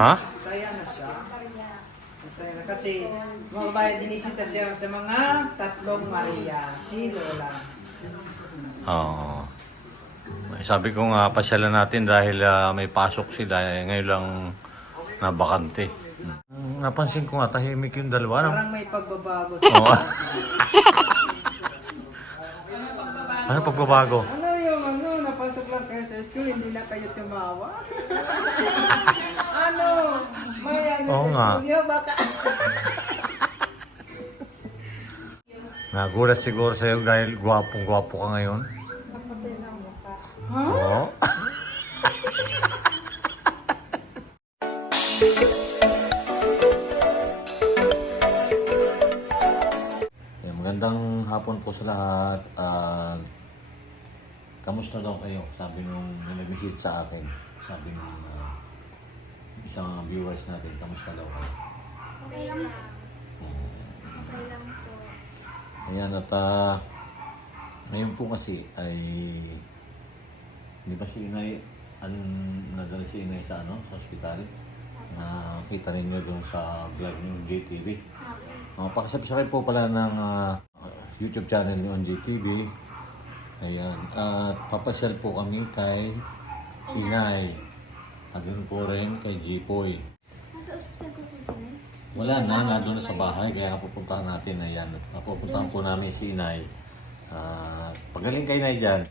Ha? Masaya na siya. Masaya na kasi mga bayan dinisita siya sa mga tatlong Maria. Si Lola. Oo. Eh, Sabi ko nga, pasyalan natin dahil ah, may pasok sila. Eh, ngayon lang nabakante. Hmm. Napansin ko nga, tahimik yung dalawa. No? Parang may pagbabago Oo. sa ano pagbabago? Ano yung ano, kayo sa school, hindi na kayo tumawa? ano? May ano Oo sa nga. studio, baka... Nagulat siguro sa'yo dahil gwapong-gwapo ka ngayon. Ha? Oo. Eh, magandang hapon po sa lahat. Kamusta daw kayo? Sabi nung nag-visit sa akin. Sabi nung ah, isang viewers natin, kamusta daw kayo? Okay lang. Okay lang po. Ayan at ah, ngayon po kasi ay di ba si Inay an nadala si Inay sa ano sa ospital nakita ninyo doon sa vlog ng JTV uh, pakasubscribe po pala ng ah, YouTube channel ni on JTV ayan at papasyal po kami kay Inay at doon po rin kay Jipoy Nasa ospital po po sila. wala na, nandun na sa bahay, kaya pupuntahan natin na yan. Pupuntahan po namin si Inay. Ah, pagaling kay Inay dyan.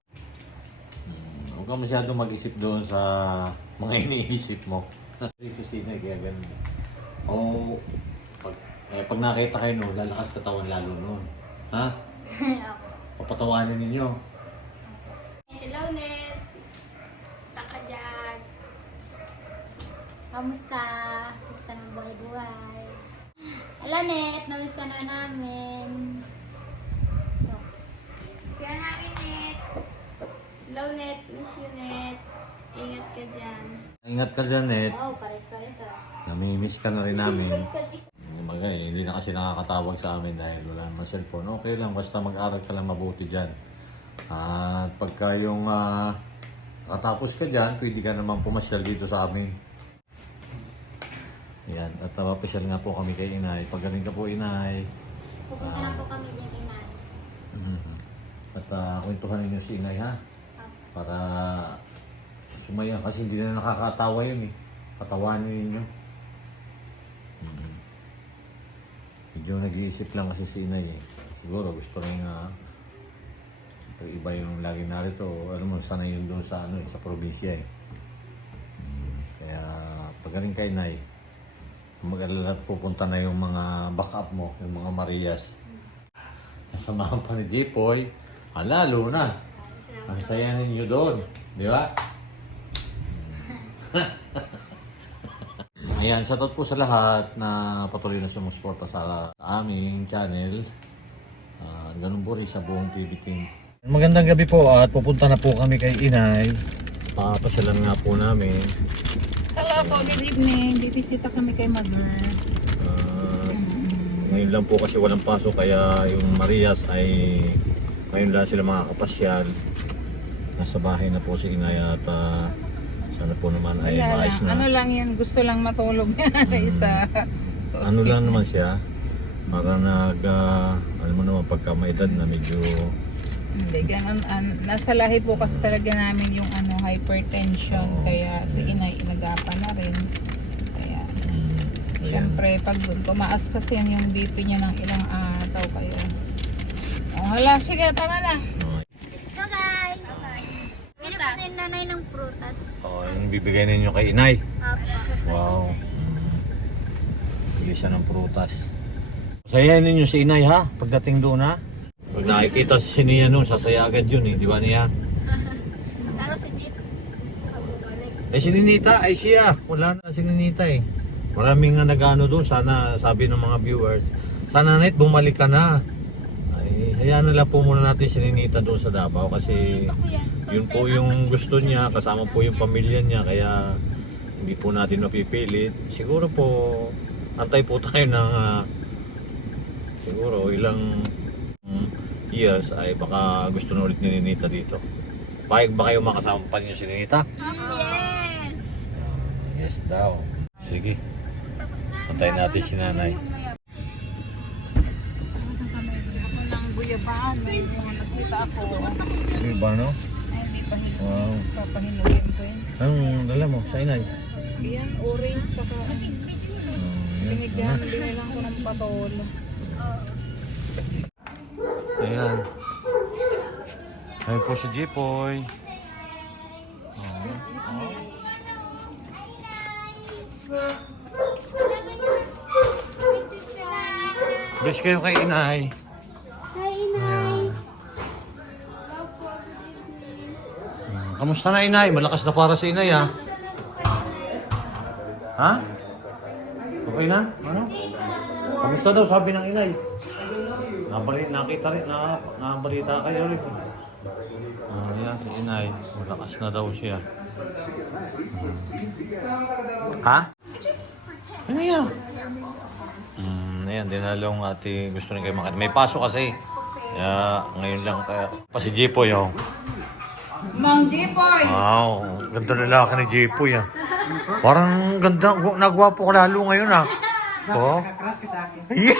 Hmm, huwag ka masyado mag-isip doon sa mga iniisip mo. Dito si Inay, kaya ganun. O, pag, eh, pag nakita kayo no, lalakas katawan lalo noon. Ha? Papatawanin ninyo. Hello, Net. Basta ka dyan. Kamusta? Kamusta ng buhay-buhay? Hello, Net. Namiss ka na namin. Ito. Miss ka namin, Net. Hello, Net. Miss you, Net. Ingat ka dyan. Ingat ka dyan, Net. Oh, pares-pares ah. Namimiss ka na rin namin. Kag-isa. Hindi eh. na kasi nakakatawag sa amin dahil wala naman cellphone. Okay lang, basta mag-aral ka lang mabuti dyan. At pagka yung ah, nakatapos ka dyan, pwede ka naman pumasyal dito sa amin. Yan, at napapasyal nga po kami kay Inay. Pagaling ka po, Inay. Pupunta na po kami dyan kay Nancy. Mhm. At uh, kwentuhan ninyo si Inay, ha? Para sumaya kasi hindi na nakakatawa yun eh. Patawanin ninyo. Mhm. Medyo nag-iisip lang kasi si Inay eh. Siguro gusto rin nga uh, iba yung lagi narito. Alam mo, sana yun doon sa, ano, eh, sa probinsya eh. Mhm. Kaya pagaling kay Inay, mag-alala pupunta na yung mga backup mo, yung mga Marias. Nasamahan pa ni Jipoy, ah, lalo na. Ang saya ninyo doon, di ba? Ayan, sa po sa lahat na patuloy na sumusuporta sa aming channel. Ah, ganun po rin sa buong TV team. Magandang gabi po at pupunta na po kami kay Inay. Papasyalan nga po namin. Hello po, good evening. Bibisita kami kay Mother. Ah, ngayon lang po kasi walang pasok kaya yung Marias ay ngayon lang sila makakapasyal. Nasa bahay na po si Inay at ah, sana po naman ay Wala maayos lang. na. Ano lang yan, gusto lang matulog na isa. sa Ano lang naman siya, para nag, ah, ano mo naman, pagka may edad na medyo, Hindi, ganun. An, nasa lahi po kasi talaga namin yung ano, hypertension. Kaya si inay inagapan na rin. Kaya, mm, syempre, pag tumaas kasi yan yung BP niya ng ilang ataw kayo. Oh, hala, sige, tara na. Let's go, guys! Meron po si nanay ng prutas. Oh, yung bibigay ninyo kay Inay. Apo. Wow. Mm. Bili siya ng prutas. Sayahin ninyo si Inay ha, pagdating doon ha. Pag nakikita si Nia noon, sasaya agad yun eh, di ba niya? Pero si Jeep, kabubalik. Eh si Ninita, ay siya. Wala na si Ninita eh. Maraming nga nag-ano doon, sana sabi ng mga viewers, sana net bumalik ka na. Ay, hayaan na lang po muna natin si Ninita doon sa Davao kasi yun po yung gusto niya, kasama po yung pamilya niya, kaya hindi po natin mapipilit. Siguro po, antay po tayo ng ah, siguro ilang years ay baka gusto na ulit ni Ninita dito. Payag ba kayo makasama pa niyo si Ninita? Yes! Yes daw. Sige. Patayin natin si nanay. Ako ng guyabaan. Yung nakita ako. Ano ba no? Ay, hindi pa hin- Wow. papahinugin ko yun. Anong dala mo sa inay? Yan, orange saka ano. Binigyan, binilang ko ng patolo. Ayan. Ayun po si Jipoy. Bless kayo kay inay. Hi, Inay. Hmm, Kamusta na inay? Malakas na para sa inay ah. Ha? Okay na? Ano? Kamusta daw sabi ng inay? Nabali, nakita rin, na, nabalita kayo rin. Ah, yan si inay. Malakas na daw siya. Hmm. Ha? Ano yan? Hmm, ayan, dinalong ate gusto rin kayo makita. May paso kasi. Kaya ngayon lang kaya. Pa si Jipoy oh. Mang Jipoy! Wow, ganda lalaki ni Jipoy ah. Parang ganda, gu- nagwapo ka lalo ngayon ah. Oo. Nakakras ka sa akin.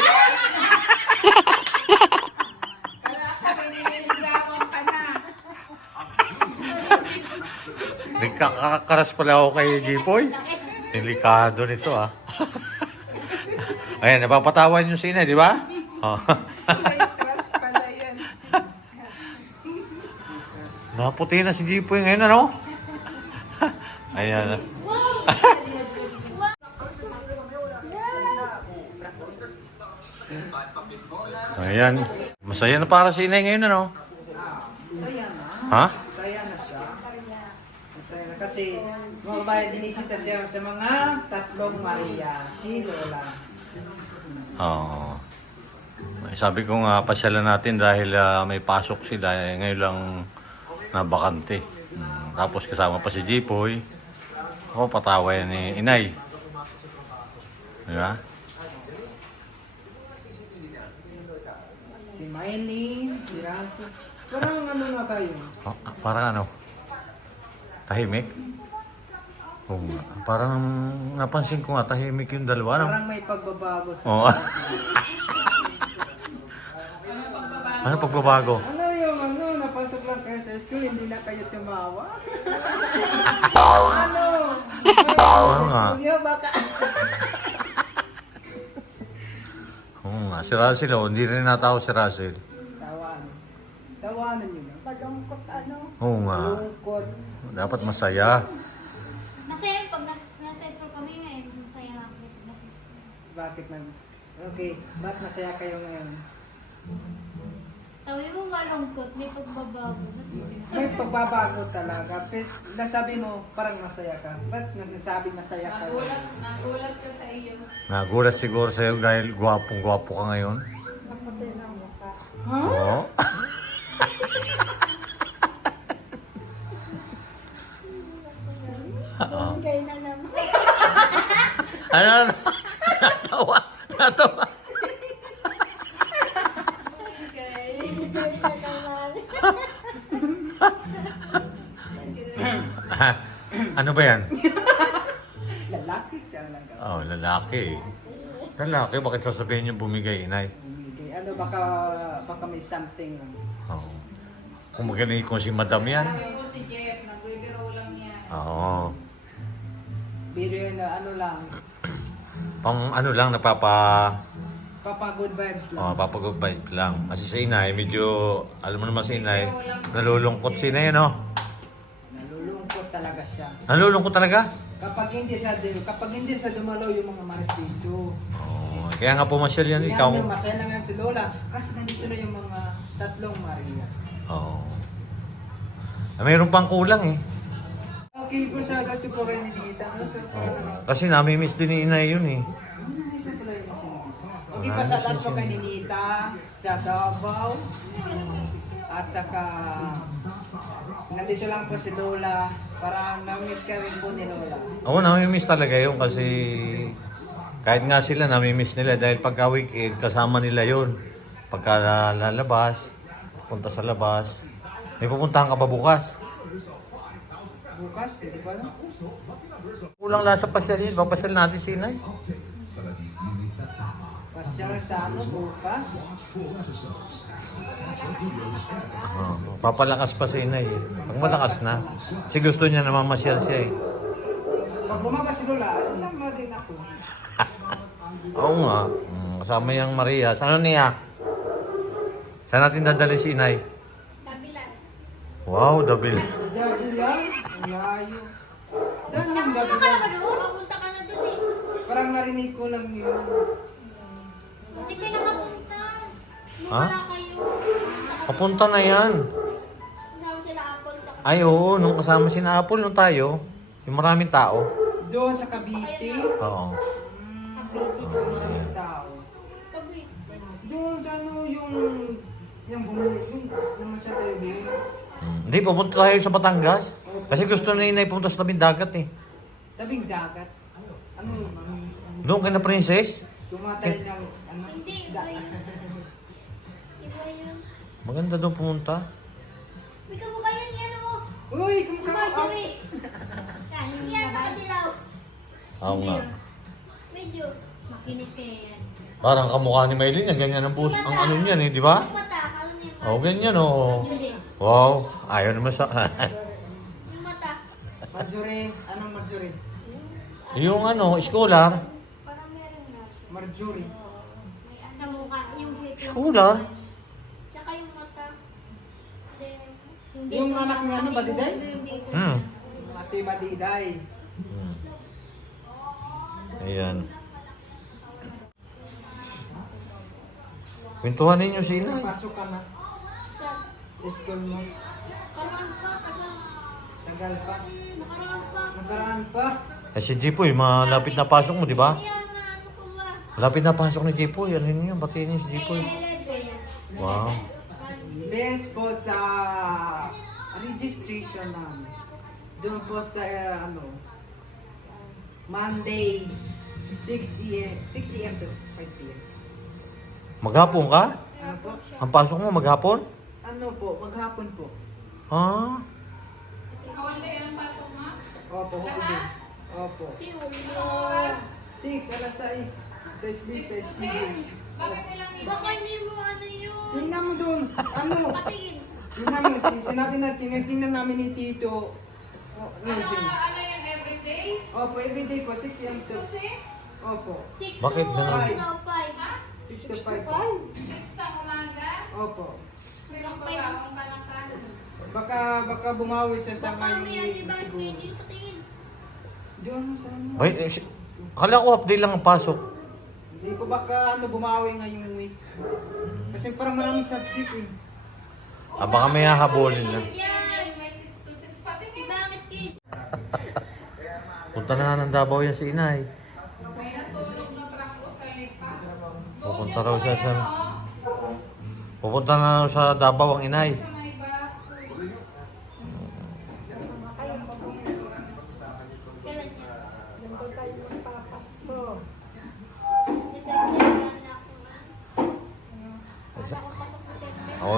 Nagkakakaras pala ako kay Jipoy. Delikado nito ah. Ayan, napapatawan yung sina, di ba? Oh. Naputi na si Jipoy ngayon ano? Ayan. Ayan. Masaya na para si Inay ngayon ano? Saya na. Ha? Saya na siya. Masaya na. Kasi mga bayan dinisita siya sa mga tatlong Maria. Si Lola. Oo. Ay, Sabi ko nga, pasyalan natin dahil ah, may pasok sila. Eh, ngayon lang nabakante. Hmm, Tapos kasama pa si Jipoy. Ako, patawa yan ni Inay. Di ba? Si Mylene, si Rasi. Parang ano nga kayo? Ah, ah, parang ano? Tahimik? Oo nga. Parang napansin ko nga, tahimik yung dalawa. Ano? Parang may pagbabago sa... Oo. ano pagbabago? Ano yung ano, napasok lang kayo sa school, hindi na kayo tumawa? ano? Oo nga. Studio, baka... Oo nga. Si Russell, oh, hindi rin natawa si Russell. Tawanan. Tawanan nyo na. Padungkot ano? Oo nga. Lungkot. Dapat masaya. Masaya rin pag nas- nasa school kami ngayon. Masaya ako. Nasa Bakit man? Okay, ba't masaya kayo ngayon? Sabi mo malungkot, may pagbabago. May pagbabago talaga. Pero nasabi mo, parang masaya ka. Ba't nasasabi masaya ka? Nagulat, nagulat ka sa iyo. Nagulat siguro sa'yo dahil gwapong-gwapo ka ngayon. Kapatid na mukha. Oo. Oo. Ano? ano? Natawa. Natawa. Ano ba yan? Lalaki ka lang. Oh, lalaki. Lalaki, bakit sasabihin yung bumigay, inay? Okay, ano baka baka may something. Oo. Kung magaling kung si madam yan. Sabi ko si Jeff, nagbibiro lang niya. Oo. Pero yun, ano lang, Pang ano lang, napapa... papa good vibes lang. Oh, papag-bite lang. Kasi si inay, medyo... Alam mo naman si inay, nalulungkot si inay, no? Nalulungkot talaga siya. Nalulungkot talaga? Kapag hindi sa kapag hindi sa dumalo yung mga maris dito. Oh, kaya nga pumasyal yan, Kaya ikaw. yung masaya lang yan si Lola kasi nandito na yung mga tatlong Maria. Oo. Ah, mayroon pang kulang eh. Okay po po kayo nilita. Ano sa parang ano? Kasi namimiss din ni inay yun eh. Hindi siya pala yung. Okay pa sa dati po kay Ninita, sa Davao, at saka nandito lang po si Lola. Parang na-miss ka rin po ni Lola. Ako namimiss talaga yun kasi kahit nga sila namimiss nila dahil pagka weekend kasama nila yun. Pagka lalabas, punta sa labas. May pupuntahan ka ba bukas? Bukas, hindi pa na? Kulang lang sa pasyal yun. Papasyal natin si Inay. Pasyal sa ano, bukas. Oh, papalakas pa si Inay. eh. Pag malakas na. Kasi gusto niya naman masyal siya eh. Pag bumaga si Lola, sasama din ako. Oo nga. Mm, kasama yung Maria. Ano niya? Saan natin dadali si Inay? Kabilang. Wow, dabil. Layo. Saan yung dabi lang? Papunta ka na dun eh. Parang narinig ko lang yun. Hindi ka nakapunta. Ha? wala kayo. Ka. Papunta na yan. Kasama sila Apple. tsaka- Ay, oo. Nung kasama si na Apple, nung tayo, yung maraming tao. Doon sa Cavite, Oo. maraming tao. Kabuy. Doon sa ano yung yung bumili, yung naman sa TV. Mm. Hindi, pupunta tayo sa Batangas. Kasi gusto na Inay pumunta sa tabing dagat eh. Tabing dagat. Ano? Ano? Doon kay na Princess. Tumatay ng ano? Hindi, iba yun. Iba yun. Maganda doon pumunta. May kamukha yun yan o. Uy, kumukha ko. Marjorie. Yan, nakadilaw. Oo nga. Medyo. Makinis kaya yan. Parang kamukha ni Maylin. Yan, ganyan ang puso. Ang ano niyan eh, di ba? Yung mata, niya yung Oo, oh, ganyan oh. Hindi. Wow. Ayaw naman sa... Marjorie. Anong Marjorie? yung ano, scholar. Parang meron nga siya. Marjorie. May sa mukha, yung hit lang. Scholar? Tsaka yung mata. Then, Yung anak niya ano, Badiday? Hmm. Ate Badiday. Hmm. Ayan. Kwentuhan ninyo si Inay. Pasok ka na sa school mo. Karaan pa, tagal. Tagal pa. Nakaraan pa. Eh si Jipoy, malapit na pasok mo, di ba? Ano ba? Malapit na pasok ni Jipoy. Ano yun yun? Batiin niyo si Jipoy. Wow. Best po sa registration namin. Doon po sa eh, ano, Monday, 6 a.m. 6 a.m. to 5 p.m. Maghapon ka? Ano po? Ang pasok mo maghapon? Ano po? Maghapon po. Ah? Opo, huwag Opo. Si Julio. 6, alas 6. 6 bis, 6 bis. Baka hindi mo ano yun. Tingnan mo doon. Ano? Patingin. Tingnan mo. sin- Sinabi natin, tingnan namin ni Tito. Oh, ano, Ano, yan, everyday? Opo, everyday po. 6 a.m. to 6 to 6? Opo. Six Bakit to ganun? ano, five. 6 to 5 po. 6 ng umaga? Opo. May magbabaong ka lang ka. Baka baka bumawi siya sa Baka may ano ngayon ibang siguro. schedule, patingin. Doon sa ano. Ay, eh, si- Kala ko update lang ang pasok. Hindi po baka ano bumawi ngayong week. Kasi parang maraming subject eh. Ah, baka may hahabulin na. Yan. May 6 to 6 patingin. Ibang schedule. Punta na ng Davao yan si Inay. May nasunog na truck o sa lipa. Pupunta raw siya sa... Pupunta na raw sa Davao ang Inay.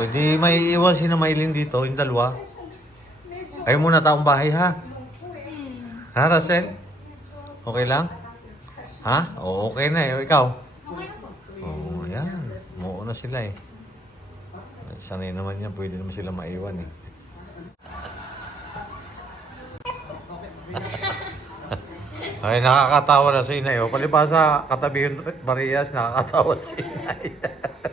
O, Oh, hindi may iwan si na Maylin dito, yung dalawa. Kayo muna taong bahay ha. Ha, Russell? Okay lang? Ha? Okay na eh. Ikaw? Oo, ayan. Muuna sila eh. Sanay naman yan. Pwede naman sila maiwan eh. Ay, nakakatawa na si Inay. O, palibasa, katabi Marias, nakakatawa si Inay.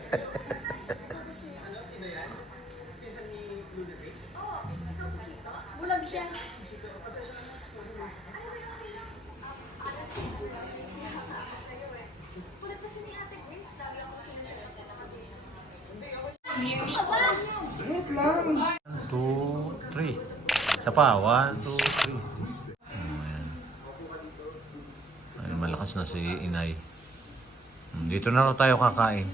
Isa pa, one, two, three. Ayan. Ay, malakas na si inay. Dito na tayo kakain.